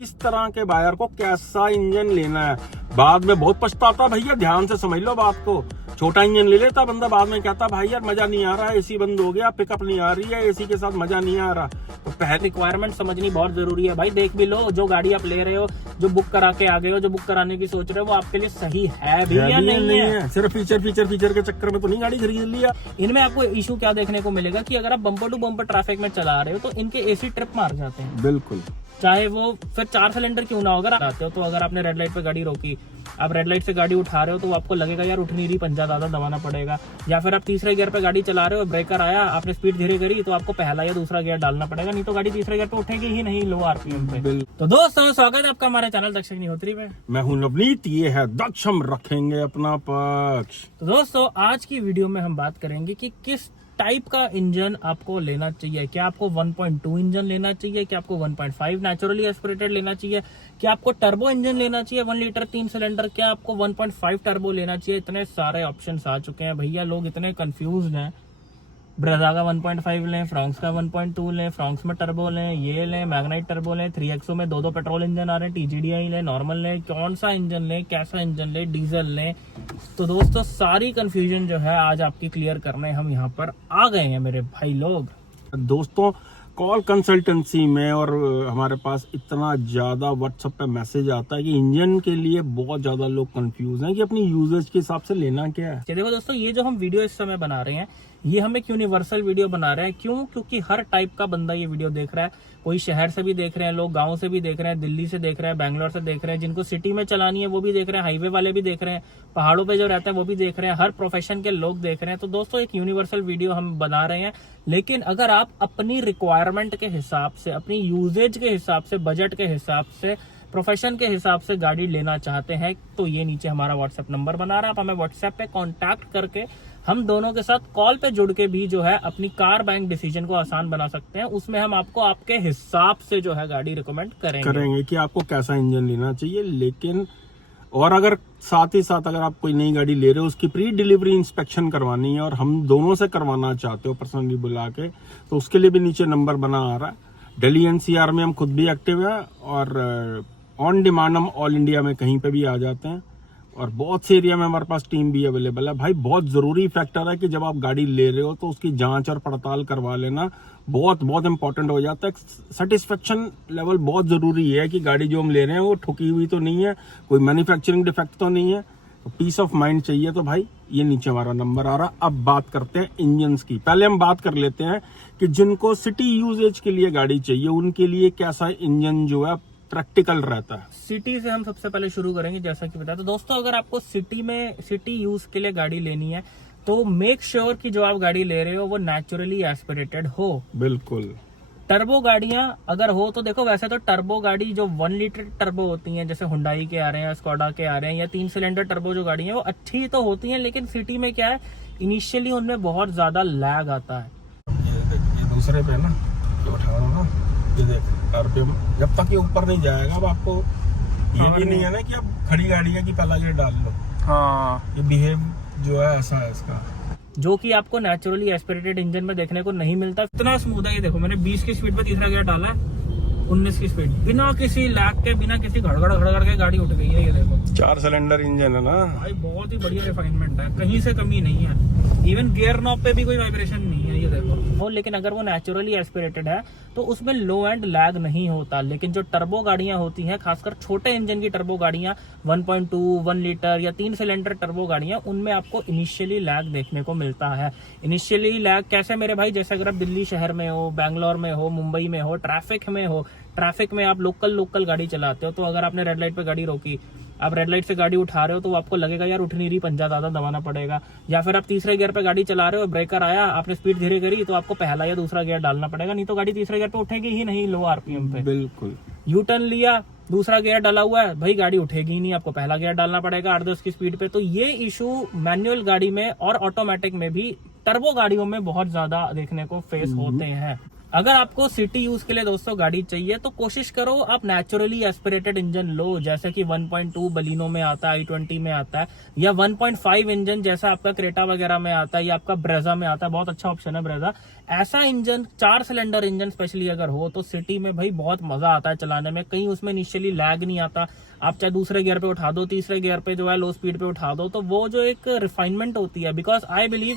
किस तरह के बायर को कैसा इंजन लेना है। बाद में बहुत पछताता, भैया ध्यान से समझ लो बात को। छोटा इंजन ले लेता बंदा, बाद में कहता भाई यार मजा नहीं आ रहा, एसी बंद हो गया, पिकअप नहीं आ रही है, एसी के साथ मजा नहीं आ रहा। तो पहले रिक्वायरमेंट समझनी बहुत जरूरी है भाई। देख भी लो, जो गाड़ी आप ले रहे हो, जो बुक करा के आ गए हो, जो बुक कराने की सोच रहे हो, वो आपके लिए सही है भी या नहीं है। सिर्फ फीचर के चक्कर में तो नहीं गाड़ी खरीद लिया। इनमें आपको इशू क्या देखने को मिलेगा कि अगर आप बम्पर टू बम्पर ट्रैफिक में चला रहे हो तो इनके एसी ट्रिप मार जाते हैं। बिल्कुल, चाहे वो फिर 4 सिलेंडर क्यों ना हो। अगर आते हो तो अगर आपने रेड लाइट पे गाड़ी रोकी, आप रेड लाइट से गाड़ी उठा रहे हो तो आपको लगेगा यार उठ नहीं रही, पंजा ज्यादा दबाना पड़ेगा। या फिर आप तीसरे गियर पे गाड़ी चला रहे हो, ब्रेकर आया, आपने स्पीड धीरे करी तो आपको पहला या दूसरा गियर डालना पड़ेगा, नहीं तो गाड़ी तीसरे गियर पे उठेगी ही नहीं लो आरपीएम पे। तो दोस्तों स्वागत है आपका हमारे चैनल दक्ष अग्निहोत्री पे। मैं हूं नवनीत, ये है दक्ष, हम रखेंगे अपना पक्ष। तो दोस्तों आज की वीडियो में हम बात करेंगे कि किस टाइप का इंजन आपको लेना चाहिए। क्या आपको 1.2 इंजन लेना चाहिए, क्या आपको 1.5 नेचुरली एस्पिरेटेड लेना चाहिए, क्या आपको टर्बो इंजन लेना चाहिए 1 लीटर 3 सिलेंडर, क्या आपको 1.5 टर्बो लेना चाहिए। इतने सारे ऑप्शंस आ चुके हैं भैया, लोग इतने कंफ्यूज हैं। ब्रेजा का 1.5 लें, फ्रॉन्क्स का 1.2 लें, फ्रॉन्क्स में टर्बो लें, ये लें, मैग्नाइट टर्बो लें, 3XO में 2 पेट्रोल इंजन आ रहे हैं, TGDI लें, नॉर्मल लें, कौन सा इंजन लें, कैसा इंजन लें, डीजल लें। तो दोस्तों सारी कंफ्यूजन जो है आज आपकी क्लियर करने हम यहाँ पर आ गए हैं मेरे भाई लोग। दोस्तों कॉल कंसल्टेंसी में और हमारे पास इतना ज्यादा व्हाट्सएप पे मैसेज आता है कि इंजन के लिए बहुत ज्यादा लोग कंफ्यूज हैं कि अपनी यूजेज के हिसाब से लेना क्या है। देखो दोस्तों, ये जो हम वीडियो इस समय बना रहे हैं ये हम एक यूनिवर्सल वीडियो बना रहे हैं। क्यों? क्योंकि हर टाइप का बंदा ये वीडियो देख रहा है। कोई शहर से भी देख रहे हैं लोग, गांव से भी देख रहे हैं, दिल्ली से देख रहे हैं, बैंगलोर से देख रहे हैं, जिनको सिटी में चलानी है वो भी देख रहे हैं, हाईवे वाले भी देख रहे हैं, पहाड़ों पे जो रहता है वो भी देख रहे हैं, हर प्रोफेशन के लोग देख रहे हैं। तो दोस्तों एक यूनिवर्सल वीडियो हम बना रहे हैं। लेकिन अगर आप अपनी रिक्वायरमेंट के हिसाब से, अपनी यूजेज के हिसाब से, बजट के हिसाब से, प्रोफेशन के हिसाब से गाड़ी लेना चाहते हैं तो ये नीचे हमारा व्हाट्सएप नंबर बना रहा है। आप हमें व्हाट्सएप पे कांटेक्ट करके हम दोनों के साथ कॉल पे जुड़ के भी जो है अपनी कार बाइंग डिसीजन को आसान बना सकते हैं। उसमें हम आपको आपके हिसाब से जो है गाड़ी रिकमेंड करेंगे कि आपको कैसा इंजन लेना चाहिए। लेकिन और अगर साथ ही साथ अगर आप कोई नई गाड़ी ले रहे हो उसकी प्री डिलीवरी इंस्पेक्शन करवानी है और हम दोनों से करवाना चाहते हो पर्सनली बुला के, तो उसके लिए भी नीचे नंबर बना आ रहा है। दिल्ली NCR में हम खुद भी एक्टिव है और ऑन डिमांड हम ऑल इंडिया में कहीं पे भी आ जाते हैं और बहुत से एरिया में हमारे पास टीम भी अवेलेबल है। भाई बहुत जरूरी फैक्टर है कि जब आप गाड़ी ले रहे हो तो उसकी जांच और पड़ताल करवा लेना बहुत बहुत इंपॉर्टेंट हो जाता है। सेटिस्फेक्शन लेवल बहुत जरूरी है कि गाड़ी जो हम ले रहे हैं वो ठुकी हुई तो नहीं है, कोई मैन्युफैक्चरिंग डिफेक्ट तो नहीं है। तो पीस ऑफ माइंड चाहिए तो भाई ये नीचे हमारा नंबर आ रहा। अब बात करते हैं इंजन्स की। पहले हम बात कर लेते हैं कि जिनको सिटी यूजेज के लिए गाड़ी चाहिए उनके लिए कैसा इंजन जो है प्रैक्टिकल रहता है। सिटी से हम सबसे पहले शुरू करेंगे। जैसा कि बताया, तो दोस्तों अगर आपको सिटी यूज के लिए गाड़ी लेनी है तो मेक श्योर कि जो आप गाड़ी ले रहे हो वो नेचुरली एस्पिरेटेड हो। बिल्कुल। टर्बो गाड़ियां अगर हो तो देखो, वैसे तो टर्बो गाड़ी जो 1 लीटर टर्बो होती हैं, जैसे हुंडई के आ रहे हैं, स्कोडा के आ रहे हैं, या 3 सिलेंडर टर्बो जो गाड़ी है वो अच्छी तो होती हैं, लेकिन सिटी में क्या है इनिशियली उनमें बहुत ज्यादा लैग आता है। ये दूसरे पे ना जो उठा रहा हूं ना, ये देख आरपीएम जब तक ये ऊपर नहीं जाएगा अब आपको ये भी नहीं है ना कि अब खड़ी गाड़ी है कि पहला गियर डाल लो। हाँ, ये बिहेव जो है ऐसा है इसका, जो कि आपको नेचुरली एस्पिरेटेड इंजन में देखने को नहीं मिलता। इतना स्मूथ है। ये देखो मैंने 20 की स्पीड पे तीसरा गियर डाला है, 19 की स्पीड, बिना किसी लैग के, बिना किसी घड़घड़ के गाड़ी उठ गई है। ये देखो 4 सिलेंडर इंजन है ना भाई, बहुत ही बढ़िया रिफाइनमेंट है, कहीं से कमी नहीं है। इवन गियर नॉब पे भी कोई वाइब्रेशन नहीं है, ये देखो। लेकिन अगर वो नेचुरली एस्पिरेटेड है तो उसमें लो एंड लैग नहीं होता। लेकिन जो टर्बो गाड़ियां होती हैं, खासकर छोटे इंजन की टर्बो गाड़ियां, 1.2, 1 लीटर या 3 सिलेंडर टर्बो गाड़ियां, उनमें आपको इनिशियली लैग देखने को मिलता है। इनिशियली लैग कैसे मेरे भाई? जैसे अगर आप दिल्ली शहर में हो, बैंगलोर में हो, मुंबई में हो, ट्रैफिक में आप लोकल गाड़ी चलाते हो, तो अगर आपने रेड लाइट पे गाड़ी रोकी, आप रेड लाइट से गाड़ी उठा रहे हो तो आपको लगेगा यार उठ नहीं रही, पंजा ज्यादा दबाना पड़ेगा। या फिर आप तीसरे गियर पे गाड़ी चला रहे हो, ब्रेकर आया, आपने स्पीड धीरे करी तो आपको पहला या दूसरा गियर डालना पड़ेगा, नहीं तो गाड़ी तीसरे गियर पे उठेगी ही नहीं लो आरपीएम पे। बिल्कुल। यू टर्न लिया, दूसरा गियर डाला हुआ है, भाई गाड़ी उठेगी ही नहीं, आपको पहला गियर डालना पड़ेगा 8-10 की स्पीड पे। तो ये इशू मैनुअल गाड़ी में और ऑटोमेटिक में भी टर्बो गाड़ियों में बहुत ज्यादा देखने को फेस होते हैं। अगर आपको सिटी यूज के लिए दोस्तों गाड़ी चाहिए तो कोशिश करो आप नेचुरली एस्पिरेटेड इंजन लो, जैसे कि 1.2 बलिनो में आता है, i20 में आता है, या 1.5 इंजन जैसा आपका क्रेटा वगैरह में आता है, या आपका ब्रेजा में आता है। बहुत अच्छा ऑप्शन है ब्रेजा। ऐसा इंजन 4 सिलेंडर इंजन स्पेशली अगर हो तो सिटी में भाई बहुत मजा आता है चलाने में। कहीं उसमें इनिशियली लैग नहीं आता। आप चाहे दूसरे गियर पे उठा दो, तीसरे गियर पे जो है लो स्पीड पे उठा दो, तो वो जो एक रिफाइनमेंट होती है, बिकॉज आई बिलीव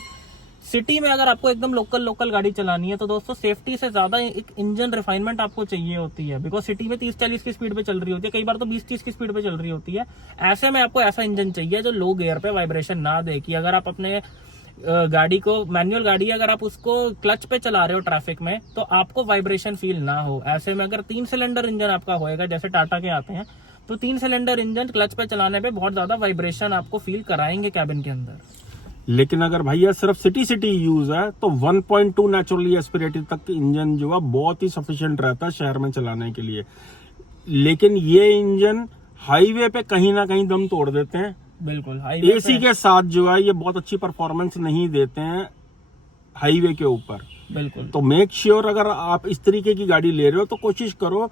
सिटी में अगर आपको एकदम लोकल गाड़ी चलानी है तो दोस्तों सेफ्टी से ज्यादा एक इंजन रिफाइनमेंट आपको चाहिए होती है। बिकॉज सिटी में 30-40 की स्पीड पे चल रही होती है, कई बार तो 20-30 की स्पीड पे चल रही होती है। ऐसे में आपको ऐसा इंजन चाहिए जो लो गियर पे वाइब्रेशन ना दे, कि अगर आप अपने गाड़ी को, मैनुअल गाड़ी अगर आप उसको क्लच पे चला रहे हो ट्रैफिक में, तो आपको वाइब्रेशन फील ना हो। ऐसे में अगर 3 सिलेंडर इंजन आपका होएगा, जैसे टाटा के आते हैं, तो 3 सिलेंडर इंजन क्लच पे चलाने पे बहुत ज्यादा वाइब्रेशन आपको फील कराएंगे कैबिन के अंदर। लेकिन अगर भैया सिर्फ सिटी यूज है तो 1.2 नेचुरली एस्पिरेटेड तक इंजन जो है बहुत ही सफिशिएंट रहता है शहर में चलाने के लिए। लेकिन ये इंजन हाईवे पे कहीं ना कहीं दम तोड़ देते हैं। बिल्कुल, एसी के साथ जो है ये बहुत अच्छी परफॉर्मेंस नहीं देते हैं हाईवे के ऊपर। बिल्कुल। तो मेक श्योर अगर आप इस तरीके की गाड़ी ले रहे हो तो कोशिश करो,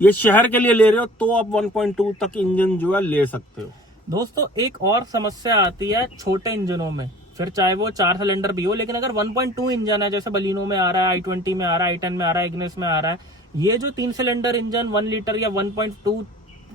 ये शहर के लिए ले रहे हो तो आप 1.2 तक इंजन जो है ले सकते हो। दोस्तों एक और समस्या आती है छोटे इंजनों में, फिर चाहे वो 4 सिलेंडर भी हो, लेकिन अगर 1.2 इंजन है, जैसे बलिनो में आ रहा है, i20 में आ रहा है, i10 में आ रहा है, इग्निस में आ रहा है, ये जो 3 सिलेंडर इंजन 1 लीटर या 1.2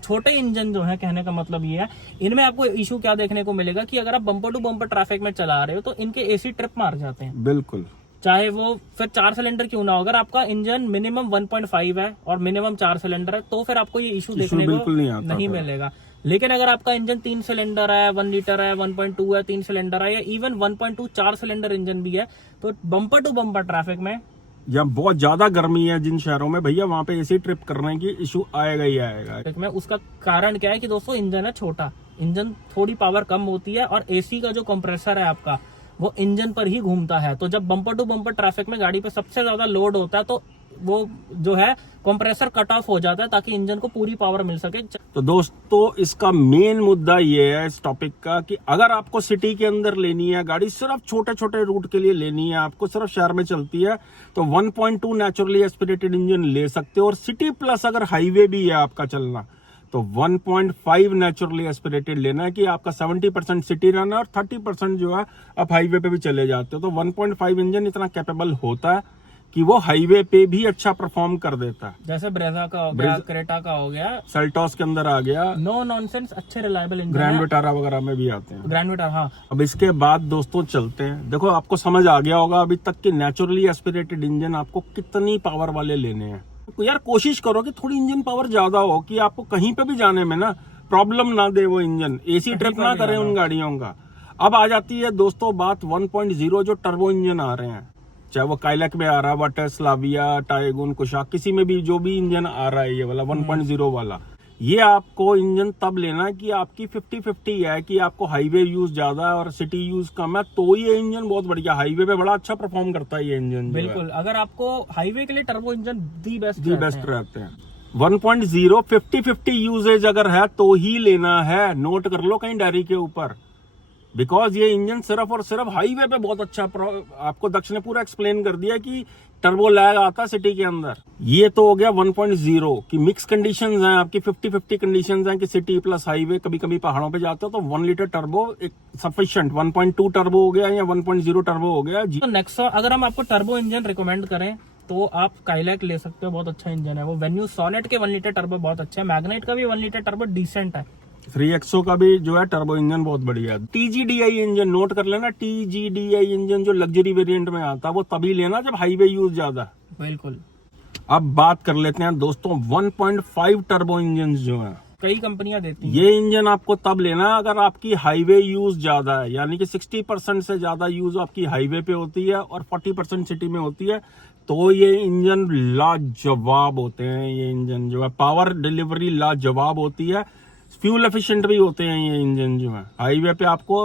छोटे इंजन जो है, कहने का मतलब ये है, इनमें आपको इशू क्या देखने को मिलेगा कि अगर आप बम्पर टू बम्पर ट्रैफिक में चला रहे हो तो इनके एसी ट्रिप मार जाते हैं। बिल्कुल। चाहे वो फिर 4 सिलेंडर क्यों ना हो, अगर आपका इंजन मिनिमम 1.5 है और मिनिमम 4 सिलेंडर है तो फिर आपको ये इशू देखने को नहीं मिलेगा। लेकिन अगर आपका इंजन 3 सिलेंडर है, 1 लीटर है, 1.2 है, 3 सिलेंडर है, या इवन 1.2 4 सिलेंडर इंजन भी है, तो बम्पर टू बम्पर ट्रैफिक में, या बहुत ज्यादा गर्मी है जिन शहरों में भैया, वहां पे एसी ट्रिप करने की इशू आएगा ही आएगा। में उसका कारण क्या है कि दोस्तों इंजन है छोटा, इंजन थोड़ी पावर कम होती है, और एसी का जो कंप्रेसर है आपका वो इंजन पर ही घूमता है। तो जब बम्पर टू बम्पर ट्रैफिक में गाड़ी पे सबसे ज्यादा लोड होता है तो वो जो है कंप्रेसर कट ऑफ हो जाता है ताकि इंजन को पूरी पावर मिल सके। तो दोस्तों इसका मेन मुद्दा ये है इस टॉपिक का कि अगर आपको सिटी के अंदर लेनी है गाड़ी, सिर्फ छोटे छोटे रूट के लिए लेनी है, आपको सिर्फ शहर में चलती है, तो 1.2 नेचुरली एस्पिरेटेड इंजन ले सकते हो। और सिटी प्लस अगर हाईवे भी है आपका चलना तो 1.5 नेचुरली एस्पिरेटेड लेना है कि आपका 70% सिटी रन है और 30% जो है आप हाईवे पे भी चले जाते हो। तो 1.5 इंजन इतना कैपेबल होता है कि वो हाईवे पे भी अच्छा परफॉर्म कर देता है। जैसे ब्रेजा का हो गया, क्रेटा का हो गया, सेल्टॉस के अंदर आ गया, नो नॉनसेंस, अच्छे रिलायबल इंजन, ग्रैंड विटारा वगैरह में भी आते हैं, ग्रैंड विटारा। हाँ, अब इसके बाद दोस्तों चलते हैं। देखो आपको समझ आ गया होगा अभी तक कि नेचुरली एस्पिरेटेड इंजन आपको कितनी पावर वाले लेने हैं। तो यार कोशिश करो कि थोड़ी इंजन पावर ज्यादा हो, कि आपको कहीं पे भी जाने में ना प्रॉब्लम ना दे वो इंजन, एसी ट्रिप ना करे उन गाड़ियों का। अब आ जाती है दोस्तों बात 1.0 जो टर्बो इंजन आ रहे हैं, चाहे वो काइलैक में आ रहा है, वट स्लाविया, टाइगुन, कुशाक, किसी में भी जो भी इंजन आ रहा है ये वाला 1.0 वाला, ये आपको इंजन तब लेना है कि आपकी 50-50 है, कि आपको हाईवे यूज ज्यादा है और सिटी यूज कम है, तो ये इंजन बहुत बढ़िया, हाईवे पे बड़ा अच्छा परफॉर्म करता है ये इंजन। बिल्कुल, अगर आपको हाईवे के लिए टर्बो इंजन दी बेस्ट रहते हैं। 1.0 50-50 यूजेज अगर है तो ही लेना है, नोट कर लो कहीं डायरी के ऊपर, बिकॉज ये इंजन सिर्फ और सिर्फ हाईवे पे बहुत अच्छा, आपको दक्ष ने पूरा एक्सप्लेन कर दिया कि टर्बो लैग आता है सिटी के अंदर। ये तो हो गया 1.0 की मिक्स कंडीशंस हैं आपकी, 50-50 कंडीशंस हैं कि सिटी प्लस हाईवे, कभी कभी पहाड़ों पे जाते हो तो 1 लीटर टर्बो एक सफिशिएंट, 1.2 टर्बो हो गया या 1.0 टर्बो हो गया। तो नेक्सा अगर हम आपको टर्बो इंजन रिकमेंड करें तो आप काइलैक ले सकते हो, बहुत अच्छा इंजन है वो। वेन्यू सोनेट के 1 लीटर टर्बो बहुत अच्छा है, मैग्नेट का भी 1 लीटर टर्बो डिसेंट है, 3XO का भी जो है टर्बो इंजन बहुत बढ़िया है। TGDI इंजन नोट कर लेना, TGDI इंजन जो लग्जरी वेरिएंट में आता है वो तभी लेना जब हाईवे यूज ज्यादा। बिल्कुल। अब बात कर लेते हैं दोस्तों 1.5 टर्बो इंजन जो है, कई कंपनियां देती हैं। ये इंजन आपको तब लेना है अगर आपकी हाईवे यूज ज्यादा है, यानी कि 60% से ज्यादा यूज आपकी हाईवे पे होती है और 40% सिटी में होती है, तो ये इंजन लाजवाब होते हैं। ये इंजन जो है पावर डिलीवरी लाजवाब होती है, फ्यूल एफिशिएंट भी होते हैं ये इंजन जो है। हाईवे पे आपको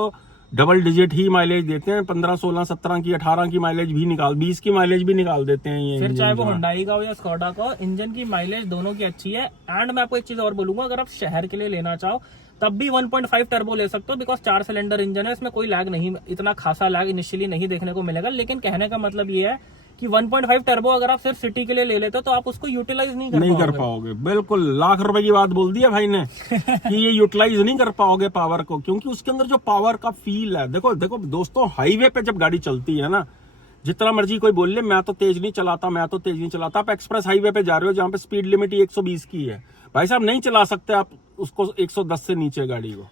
डबल डिजिट ही माइलेज देते हैं, 15, 16, 17 की, 18 की माइलेज भी 20 की माइलेज भी निकाल देते हैं ये। फिर चाहे वो हुंडई का हो या स्कोडा का हो, इंजन की माइलेज दोनों की अच्छी है। एंड मैं आपको एक चीज और बोलूंगा, अगर आप शहर के लिए लेना चाहो तब भी 1.5 टर्बो ले सकते हो, बिकॉज 4 सिलेंडर इंजन है, इसमें कोई लैग नहीं, इतना खासा लैग इनिशियली नहीं देखने को मिलेगा। लेकिन कहने का मतलब ये है कि 1.5 टर्बो अगर आप सिर्फ सिटी के लिए ले लेते हो तो आप उसको यूटिलाइज नहीं कर पाओगे। बिल्कुल लाख रुपए की बात बोल दी है भाई ने कि ये यूटिलाइज नहीं कर पाओगे पावर को, क्योंकि उसके अंदर जो पावर का फील है, देखो देखो दोस्तों, हाईवे पे जब गाड़ी चलती है ना, जितना मर्जी कोई बोल ले मैं तो तेज नहीं चलाता, आप एक्सप्रेस हाईवे पे जा रहे हो जहां पे स्पीड लिमिट ही 120 की है, भाई साहब नहीं चला सकते आप उसको 110 से नीचे गाड़ी को।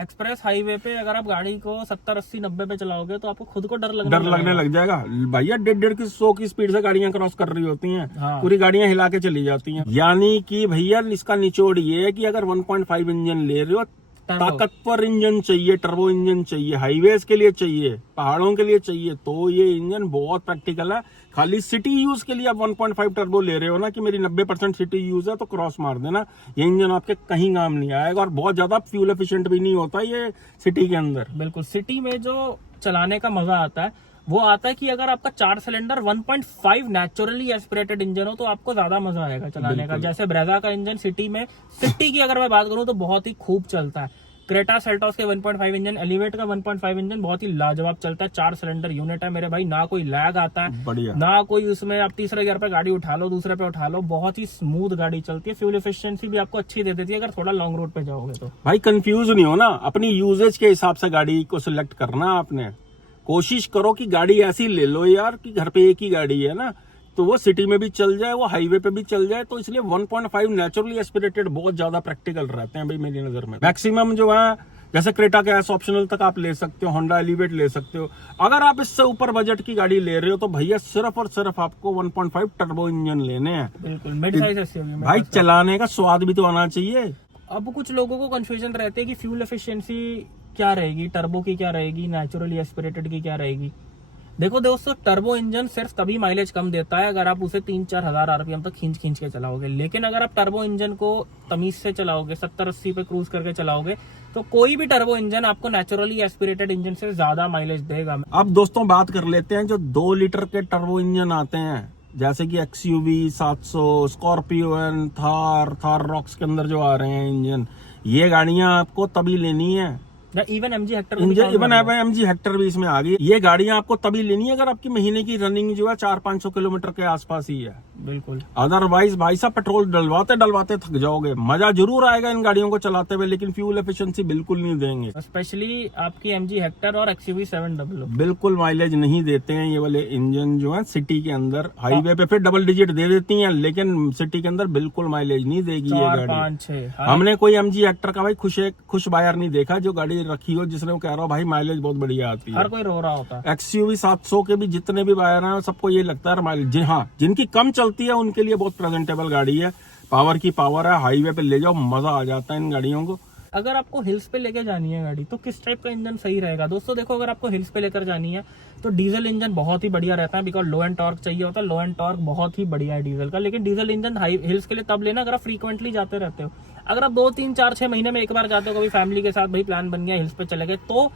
एक्सप्रेस हाईवे पे अगर आप गाड़ी को 70, 80, 90 पे चलाओगे तो आपको खुद को डर लगने लग जाएगा। भैया 150 की स्पीड से गाड़ियां क्रॉस कर रही होती हैं। हाँ। पूरी गाड़ियां हिला के चली जाती हैं। यानी कि भैया इसका निचोड़ ये है कि अगर 1.5 इंजन ले रहे हो, ताकतवर इंजन चाहिए, टर्बो इंजन चाहिए, हाईवेज के लिए चाहिए, पहाड़ों के लिए चाहिए, तो ये इंजन बहुत प्रैक्टिकल है। खाली सिटी यूज के लिए आप 1.5 टर्बो ले रहे हो ना कि मेरी 90% सिटी यूज है तो क्रॉस मार देना, ये इंजन आपके कहीं काम नहीं आएगा और बहुत ज्यादा फ्यूल एफिशिएंट भी नहीं होता ये सिटी के अंदर। बिल्कुल, सिटी में जो चलाने का मजा आता है वो आता है कि अगर आपका 4 सिलेंडर 1.5 नेचुरली एस्पिरेटेड इंजन हो तो आपको ज्यादा मजा आएगा चलाने का। जैसे ब्रेजा का इंजन सिटी की अगर मैं बात करूं तो बहुत ही खूब चलता है। क्रेटा सेल्टॉस के 1.5 इंजन, एलिवेट का 1.5 इंजन बहुत ही लाजवाब चलता है। 4 सिलेंडर यूनिट है मेरे भाई, ना कोई लैग आता है, बढ़िया, ना कोई उसमें आप तीसरे गियर पे गाड़ी उठा लो, दूसरे पे उठा लो, बहुत ही स्मूथ गाड़ी चलती है। फ्यूल एफिशिएंसी भी आपको अच्छी दे देती है अगर थोड़ा लॉन्ग रूट पे जाओगे तो। भाई कंफ्यूज नहीं हो ना, अपनी यूजेज के हिसाब से गाड़ी को सिलेक्ट करना आपने। कोशिश करो कि गाड़ी ऐसी ले लो यार कि घर पे एक ही गाड़ी है ना, तो वो सिटी में भी चल जाए, वो हाईवे पे भी चल जाए। तो इसलिए 1.5 नेचुरली एस्पिरेटेड बहुत ज्यादा प्रैक्टिकल रहते हैं भाई मेरी नजर में। मैक्सिमम जो है जैसे क्रेटा के एस ऑप्शनल तक आप ले सकते हो, होंडा एलिवेट ले सकते हो। अगर आप इससे ऊपर बजट की गाड़ी ले रहे हो तो भैया सिर्फ और सिर्फ आपको 1.5 टर्बो इंजन लेने हैं। बिल्कुल, मिड साइज एसयूवी में भाई चलाने का स्वाद भी तो आना चाहिए। अब कुछ लोगों को कंफ्यूजन रहते हैं कि फ्यूल एफिशिएंसी क्या रहेगी, टर्बो की क्या रहेगी, नेचुरली एस्पिरेटेड की क्या रहेगी। देखो दोस्तों, टर्बो इंजन सिर्फ तभी माइलेज कम देता है अगर आप उसे 3-4 हजार आरपीएम तक खींच के चलाओगे। लेकिन अगर आप टर्बो इंजन को तमीज से चलाओगे, 70-80 पे क्रूज करके चलाओगे, तो कोई भी टर्बो इंजन आपको नेचुरली एस्पिरेटेड इंजन से ज्यादा माइलेज देगा। अब दोस्तों बात कर लेते हैं जो 2 लीटर के टर्बो इंजन आते हैं, जैसे कि XUV 700, स्कॉर्पियो, थार रॉक्स के अंदर जो आ रहे हैं इंजन, ये गाड़ियां आपको तभी लेनी है। Even MG Hector MG Hector भी इसमें आ गई। ये गाड़ियां आपको तभी लेनी है अगर आपकी महीने की रनिंग जो है 400-500 किलोमीटर के आसपास ही है। बिल्कुल, अदरवाइज भाई साहब पेट्रोल डलवाते थक जाओगे। मजा जरूर आएगा इन गाड़ियों को चलाते हुए, लेकिन फ्यूल एफिशिएंसी बिल्कुल नहीं देंगे। स्पेशली आपकी MG हेक्टर और XUV 700 बिल्कुल माइलेज नहीं देते हैं ये वाले इंजन जो है सिटी के अंदर। हाईवे पे फिर डबल डिजिट दे देती हैं, लेकिन सिटी के अंदर बिल्कुल माइलेज नहीं देगी ये गाड़ी। 4-5-6 हमने कोई MG हेक्टर का भाई खुश बायर नहीं देखा जो गाड़ी रखी हो जिसने वो कह रहा हो भाई माइलेज बहुत बढ़िया आती है। हर कोई रो रहा होता है। XUV 700 के भी जितने भी बायर हैं सबको ये लगता है माइलेज, हाँ जिनकी कम चलती है उनके लिए बहुत प्रेजेंटेबल गाड़ी है। पावर की पावर है, हाईवे पे ले जाओ मजा आ जाता है इन गाड़ियों को। अगर आपको हिल्स पे लेके जानी है गाड़ी तो किस टाइप का इंजन सही रहेगा दोस्तों? देखो, अगर आपको हिल्स पे लेकर जानी है तो डीजल इंजन बहुत ही बढ़िया रहता है, बिकॉज लो एंड टॉर्क चाहिए होता है। लो एंड टॉर्क बहुत ही बढ़िया है डीजल का, लेकिन डीजल इंजन हिल्स के लिए तब लेना अगर आप फ्रीक्वेंटली जाते रहते हो। अगर आप 2-3-4-6 महीने में एक बार जाते हो, कभी फैमिली के साथ भाई प्लान बन गया हिल्स पे चले गए, तो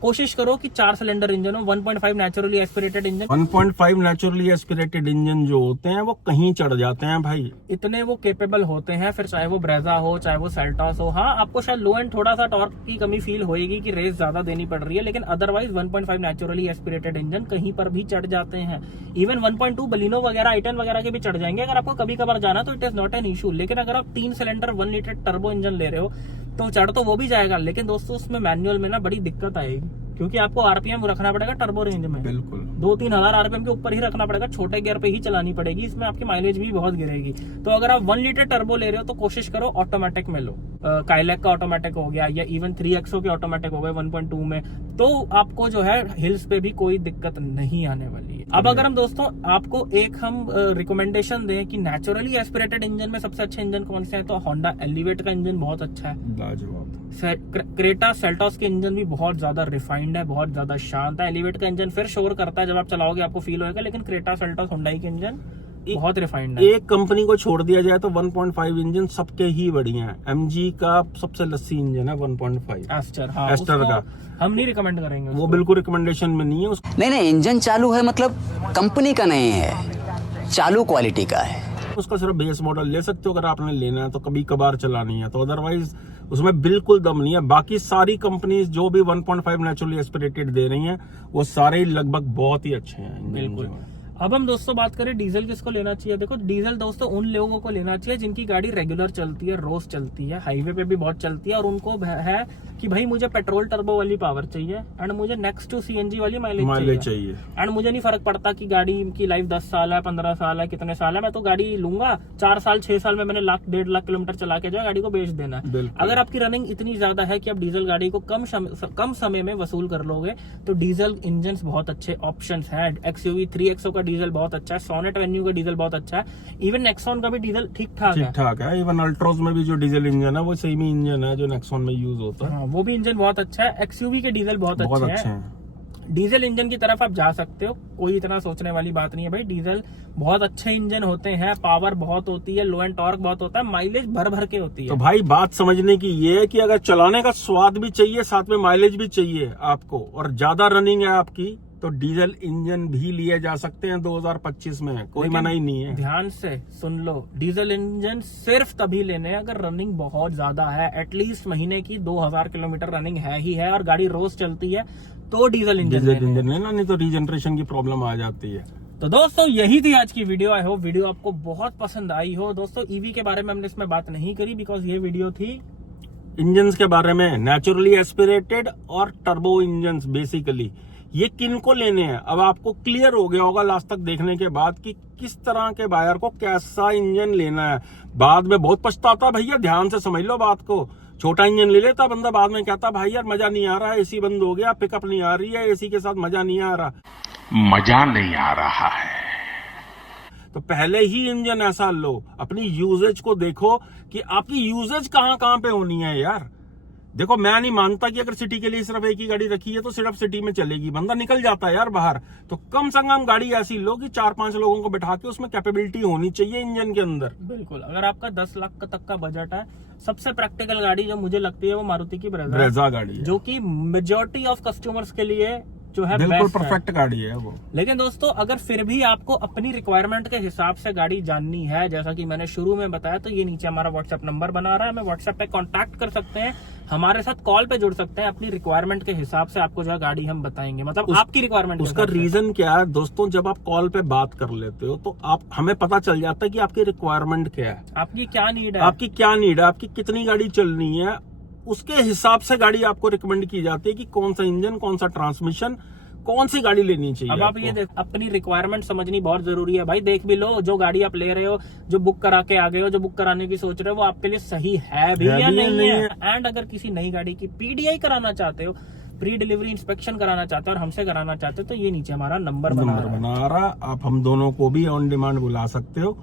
कोशिश करो कि 4 सिलेंडर इंजन हो, 1.5 naturally aspirated engine. 1.5 naturally aspirated engine जो होते हैं वो कहीं चढ़ जाते हैं भाई, इतने वो केपेबल होते हैं। फिर चाहे वो ब्रेजा हो, चाहे वो सेल्टॉस हो, हाँ आपको शायद लो एंड थोड़ा सा टॉर्क की कमी फील होएगी कि रेस ज्यादा देनी पड़ रही है, लेकिन अदरवाइज 1.5 नेचुरली एस्पिरेटेड इंजन कहीं पर भी चढ़ जाते हैं। इवन 1.2 बलिनो वगैरह, i10 वगैरह के भी चढ़ जाएंगे अगर आपको कभी कभार जाना, तो it is not an issue. लेकिन अगर आप 3 सिलेंडर 1 लीटर टर्बो इंजन ले रहे हो तो चढ़ तो वो भी जाएगा, लेकिन दोस्तों उसमें मैनुअल में ना बड़ी दिक्कत आएगी, क्योंकि आपको आरपीएम रखना पड़ेगा टर्बो रेंज में। बिल्कुल 2-3 हजार आरपीएम के ऊपर ही रखना पड़ेगा, छोटे गियर पे ही चलानी पड़ेगी, इसमें आपकी माइलेज भी बहुत गिरेगी। तो अगर आप 1 लीटर टर्बो ले रहे हो तो कोशिश करो ऑटोमेटिक में लो। काइलैक का ऑटोमेटिक हो गया या इवन 3XO के ऑटोमेटिक हो गए 1.2 में, तो आपको जो है हिल्स पे भी कोई दिक्कत नहीं आने वाली है। अब अगर हम दोस्तों आपको एक हम रिकमेंडेशन दें कि नेचुरली एस्पिरेटेड इंजन में सबसे अच्छे इंजन कौन से हैं, तो होंडा एलिवेट का इंजन बहुत अच्छा है, लाजवाब। क्रेटा सेल्टॉस के इंजन भी बहुत ज्यादा रिफाइंड है, बहुत ज्यादा शांत है। एलिवेट का इंजन फिर शोर करता है, जब आप चलाओगे आपको फील होगा, लेकिन क्रेटा सेल्टॉस हुंडई के इंजन बहुत रिफाइंड है। एक कंपनी को छोड़ दिया जाए तो 1.5 इंजन सबके ही बढ़िया है। MG का सबसे लस्सी इंजन है 1.5 एस्टर, हाँ, एस्टर का हम नहीं रिकमेंड करेंगे, वो बिल्कुल रिकमेंडेशन में नहीं है। नहीं, इंजन चालू है मतलब कंपनी का नहीं है, चालू क्वालिटी का है। उसका सिर्फ बेस मॉडल ले सकते हो अगर आपने लेना है तो, कभी कभार चलानी है तो, अदरवाइज उसमें बिल्कुल दम नहीं है। बाकी सारी कंपनीज जो भी 1.5 नेचुरली एस्पिरेटेड दे रही हैं वो सारे लगभग बहुत ही अच्छे हैं। बिल्कुल। अब हम दोस्तों बात करें डीजल किसको लेना चाहिए। देखो डीजल दोस्तों उन लोगों को लेना चाहिए जिनकी गाड़ी रेगुलर चलती है, रोज चलती है, हाईवे पे भी बहुत चलती है, और उनको है कि भाई मुझे पेट्रोल टर्बो वाली पावर चाहिए एंड मुझे नेक्स्ट टू सीएनजी वाली माइलेज चाहिए एंड मुझे नहीं फर्क पड़ता कि गाड़ी की लाइफ 10 साल है, 15 साल है, कितने साल है, मैं तो गाड़ी लूंगा 4 साल 6 साल में मैंने 1,00,000-1.5 किलोमीटर चला के जो गाड़ी को बेच देना है। अगर आपकी रनिंग इतनी ज्यादा है कि आप डीजल गाड़ी को कम समय में वसूल कर लोगे तो डीजल इंजन बहुत अच्छे ऑप्शन है। XUV 3XO का डीजल बहुत अच्छा है, सोनेट वेन्यू का डीजल बहुत अच्छा है, इवन नेक्सॉन का भी डीजल ठीक ठाक है। इवन अल्ट्रोज में भी जो डीजल इंजन है वो सेम ही इंजन है जो नेक्सॉन में यूज होता है। वो भी इंजन बहुत अच्छा है। XUV के डीजल बहुत अच्छे हैं। डीजल इंजन की तरफ आप जा सकते हो, कोई इतना सोचने वाली बात नहीं है भाई। डीजल बहुत अच्छे इंजन होते हैं, पावर बहुत होती है, लो एंड टॉर्क बहुत होता है, माइलेज भर के होती है। तो भाई बात समझने की ये है कि अगर चलाने का स्वाद भी चाहिए साथ में माइलेज भी चाहिए आपको और ज्यादा रनिंग है आपकी तो डीजल इंजन भी लिए जा सकते हैं 2025 में, कोई मना ही नहीं है। ध्यान से सुन लो, डीजल इंजन सिर्फ तभी लेने हैं अगर रनिंग बहुत ज्यादा है, एटलीस्ट महीने की 2000 किलोमीटर रनिंग है ही है और गाड़ी रोज चलती है तो डीजल इंजन लेना, नहीं तो रीजनरेशन की प्रॉब्लम आ जाती है। तो दोस्तों यही थी आज की वीडियो। आई होप वीडियो आपको बहुत पसंद आई हो। दोस्तों ईवी के बारे में हमने इसमें बात नहीं करी बिकॉज ये वीडियो थी इंजन के बारे में, नेचुरली एस्पिरेटेड और टर्बो इंजन बेसिकली ये किन को लेने हैं। अब आपको क्लियर हो गया होगा लास्ट तक देखने के बाद कि किस तरह के बायर को कैसा इंजन लेना है। बाद में बहुत पछताता भैया, ध्यान से समझ लो बात को। छोटा इंजन ले लेता बंदा, बाद में कहता भाई यार मजा नहीं आ रहा, एसी बंद हो गया, पिकअप नहीं आ रही है, एसी के साथ मजा नहीं आ रहा, मजा नहीं आ रहा है। तो पहले ही इंजन ऐसा लो, अपनी यूजेज को देखो कि आपकी यूजेज कहाँ पे होनी है यार। देखो मैं नहीं मानता कि अगर सिटी के लिए सिर्फ एक ही गाड़ी रखी है तो सिर्फ सिटी में चलेगी, बंदा निकल जाता है यार बाहर। तो कम से कम गाड़ी ऐसी लो कि 4-5 लोगों को बैठा के उसमें कैपेबिलिटी होनी चाहिए इंजन के अंदर। बिल्कुल, अगर आपका 10 लाख तक का बजट है, सबसे प्रैक्टिकल गाड़ी जो मुझे लगती है वो मारुति की ब्रेजा गाड़ी है, जो कि मेजॉरिटी ऑफ कस्टमर्स के लिए जो है बिल्कुल बेस्ट परफेक्ट गाड़ी है वो। लेकिन दोस्तों अगर फिर भी आपको अपनी रिक्वायरमेंट के हिसाब से गाड़ी जाननी है, जैसा कि मैंने शुरू में बताया, तो ये नीचे हमारा व्हाट्सएप नंबर बना रहा है, हमें व्हाट्सएप पे कांटेक्ट कर सकते हैं, हमारे साथ कॉल पे जुड़ सकते हैं। अपनी रिक्वायरमेंट के हिसाब से आपको जो है गाड़ी हम बताएंगे, मतलब आपकी रिक्वायरमेंट। उसका रीजन क्या है दोस्तों, जब आप कॉल पे बात कर लेते हो तो आप हमें पता चल जाता है कि आपकी रिक्वायरमेंट क्या है, आपकी क्या नीड है, आपकी कितनी गाड़ी चलनी है। उसके हिसाब से गाड़ी आपको रिकमेंड की जाती है कि कौन सा इंजन, कौन सा ट्रांसमिशन, कौन सी गाड़ी लेनी चाहिए। अब आप ये देख, अपनी रिक्वायरमेंट समझनी बहुत जरूरी है भाई। देख भी लो जो गाड़ी आप ले रहे हो, जो बुक करा के आ गए हो, जो बुक कराने की सोच रहे हो, वो आपके लिए सही है भी या नहीं है। एंड अगर किसी नई गाड़ी की PDI कराना चाहते हो, प्री डिलीवरी इंस्पेक्शन कराना चाहते हो और हमसे कराना चाहते हो, तो ये नीचे हमारा नंबर बना रहा। आप हम दोनों को भी ऑन डिमांड बुला सकते हो।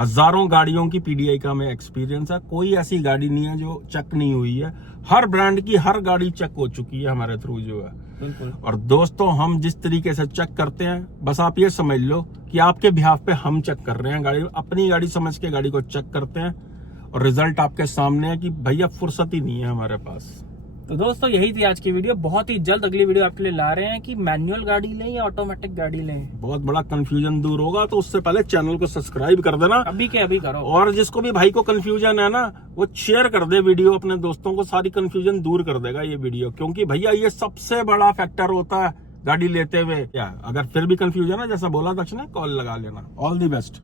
हजारों गाड़ियों की PDI का हमें एक्सपीरियंस है, कोई ऐसी गाड़ी नहीं है जो चेक नहीं हुई है। हर ब्रांड की हर गाड़ी चेक हो चुकी है हमारे थ्रू जो है। बिल्कुल। और दोस्तों हम जिस तरीके से चेक करते हैं, बस आप ये समझ लो कि आपके बिहाफ पे हम चेक कर रहे हैं गाड़ी, अपनी गाड़ी समझ के गाड़ी को चेक करते हैं और रिजल्ट आपके सामने है कि भैया फुर्सत ही नहीं है हमारे पास। तो दोस्तों यही थी आज की वीडियो। बहुत ही जल्द अगली वीडियो आपके लिए ला रहे हैं कि मैनुअल गाड़ी लें या ऑटोमेटिक गाड़ी लें। बहुत बड़ा कंफ्यूजन दूर होगा, तो उससे पहले चैनल को सब्सक्राइब कर देना अभी के अभी करो। और जिसको भी भाई को कंफ्यूजन है ना, वो शेयर कर दे वीडियो अपने दोस्तों को, सारी कंफ्यूजन दूर कर देगा ये वीडियो। क्योंकि भैया ये सबसे बड़ा फैक्टर होता है गाड़ी लेते हुए। क्या अगर फिर भी कंफ्यूजन है, जैसा बोला दक्ष ने, कॉल लगा लेना। All the best.